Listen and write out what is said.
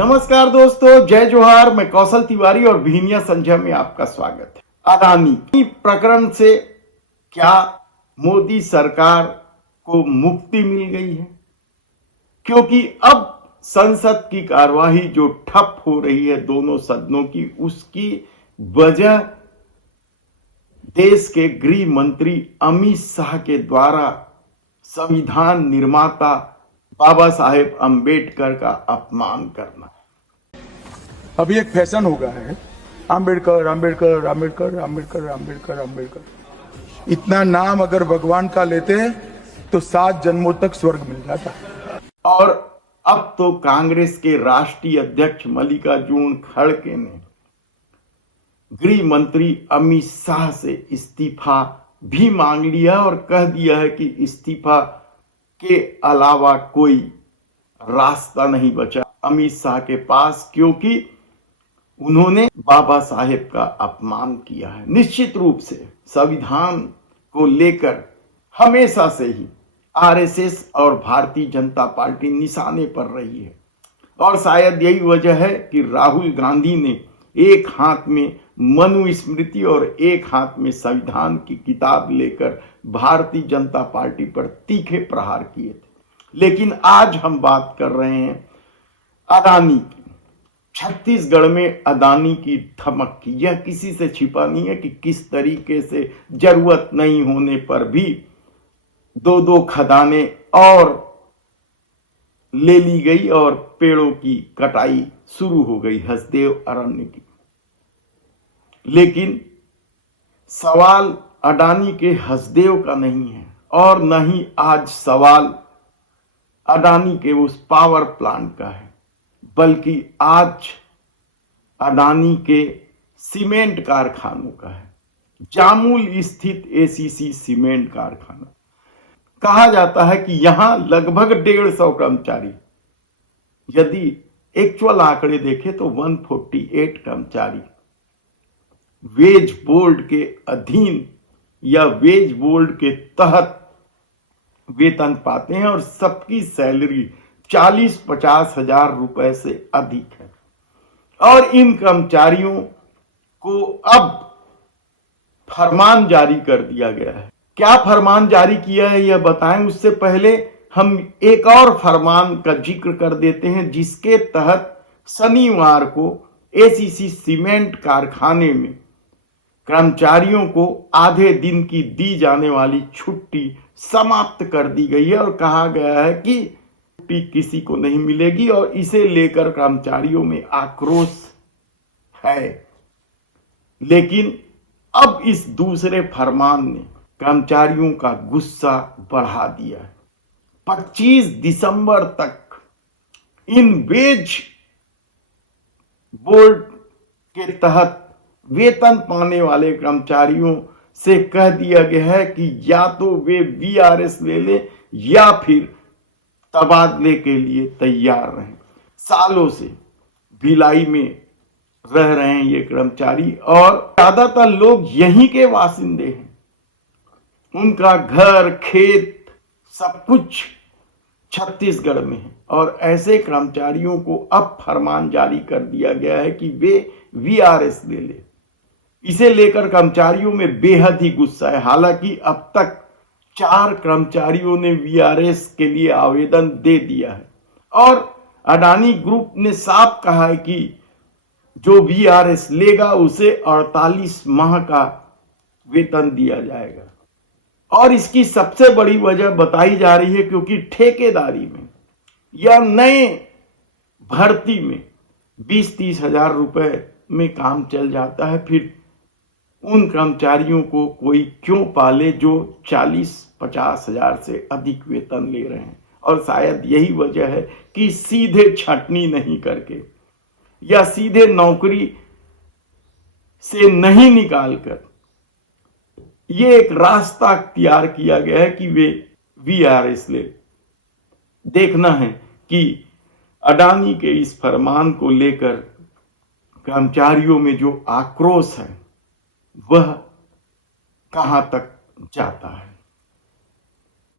नमस्कार दोस्तों, जय जोहार। मैं कौशल तिवारी और भीनिया संजय में आपका स्वागत है। अडानी प्रकरण से क्या मोदी सरकार को मुक्ति मिल गई है? क्योंकि अब संसद की कार्यवाही जो ठप हो रही है दोनों सदनों की, उसकी वजह देश के गृह मंत्री अमित शाह के द्वारा संविधान निर्माता बाबा साहेब अंबेडकर का अपमान करना। अभी एक फैशन हो गया है, अंबेडकर अंबेडकर अंबेडकर अंबेडकर अंबेडकर अंबेडकर। इतना नाम अगर भगवान का लेते हैं तो 7 जन्मों तक स्वर्ग मिल जाता। और अब तो कांग्रेस के राष्ट्रीय अध्यक्ष मल्लिकार्जुन खड़गे ने गृह मंत्री अमित शाह से इस्तीफा भी मांग लिया और कह दिया है कि इस्तीफा के अलावा कोई रास्ता नहीं बचा अमित शाह के पास, क्योंकि उन्होंने बाबा साहेब का अपमान किया है। निश्चित रूप से संविधान को लेकर हमेशा से ही आरएसएस और भारतीय जनता पार्टी निशाने पर रही है और शायद यही वजह है कि राहुल गांधी ने एक हाथ में मनुस्मृति और एक हाथ में संविधान की किताब लेकर भारतीय जनता पार्टी पर तीखे प्रहार किए थे। लेकिन आज हम बात कर रहे हैं अडानी की। छत्तीसगढ़ में अडानी की धमक की, यह किसी से छिपा नहीं है कि किस तरीके से जरूरत नहीं होने पर भी 2-2 खदानें और ले ली गई और पेड़ों की कटाई शुरू हो गई हसदेव अरण्य की। लेकिन सवाल अडानी के हसदेव का नहीं है और न ही आज सवाल अडानी के उस पावर प्लांट का है, बल्कि आज अडानी के सीमेंट कारखानों का है। जामुल स्थित एसीसी सीमेंट कारखाना, कहा जाता है कि यहां लगभग 150 कर्मचारी, यदि एक्चुअल आंकड़े देखें तो 148 कर्मचारी वेज बोर्ड के अधीन या वेज बोर्ड के तहत वेतन पाते हैं और सबकी सैलरी 40-50 हजार रुपए से अधिक है। और इन कर्मचारियों को अब फरमान जारी कर दिया गया है। क्या फरमान जारी किया है यह बताएं, उससे पहले हम एक और फरमान का जिक्र कर देते हैं, जिसके तहत शनिवार को एसीसी सीमेंट कारखाने में कर्मचारियों को आधे दिन की दी जाने वाली छुट्टी समाप्त कर दी गई है और कहा गया है कि छुट्टी किसी को नहीं मिलेगी और इसे लेकर कर्मचारियों में आक्रोश है। लेकिन अब इस दूसरे फरमान ने कर्मचारियों का गुस्सा बढ़ा दिया है। 25 दिसंबर तक इन वेज बोर्ड के तहत वेतन पाने वाले कर्मचारियों से कह दिया गया है कि या तो वे वीआरएस ले ले या फिर तबादले के लिए तैयार रहें। सालों से भिलाई में रह रहे हैं ये कर्मचारी और ज्यादातर लोग यहीं के वासिंदे हैं। उनका घर खेत सब कुछ छत्तीसगढ़ में है और ऐसे कर्मचारियों को अब फरमान जारी कर दिया गया है कि वे वीआरएस ले ले। इसे लेकर कर्मचारियों में बेहद ही गुस्सा है। हालांकि अब तक 4 कर्मचारियों ने वीआरएस के लिए आवेदन दे दिया है और अडानी ग्रुप ने साफ कहा है कि जो वीआरएस लेगा उसे 48 माह का वेतन दिया जाएगा। और इसकी सबसे बड़ी वजह बताई जा रही है क्योंकि ठेकेदारी में या नए भर्ती में 20-30 हजार रुपए में काम चल जाता है। फिर उन कर्मचारियों को कोई क्यों पाले जो 40-50 हजार से अधिक वेतन ले रहे हैं। और शायद यही वजह है कि सीधे छंटनी नहीं करके या सीधे नौकरी से नहीं निकालकर ये एक रास्ता तैयार किया गया है कि वे वीआरएस ले। देखना है कि अडानी के इस फरमान को लेकर कर्मचारियों में जो आक्रोश है वह कहां तक जाता है।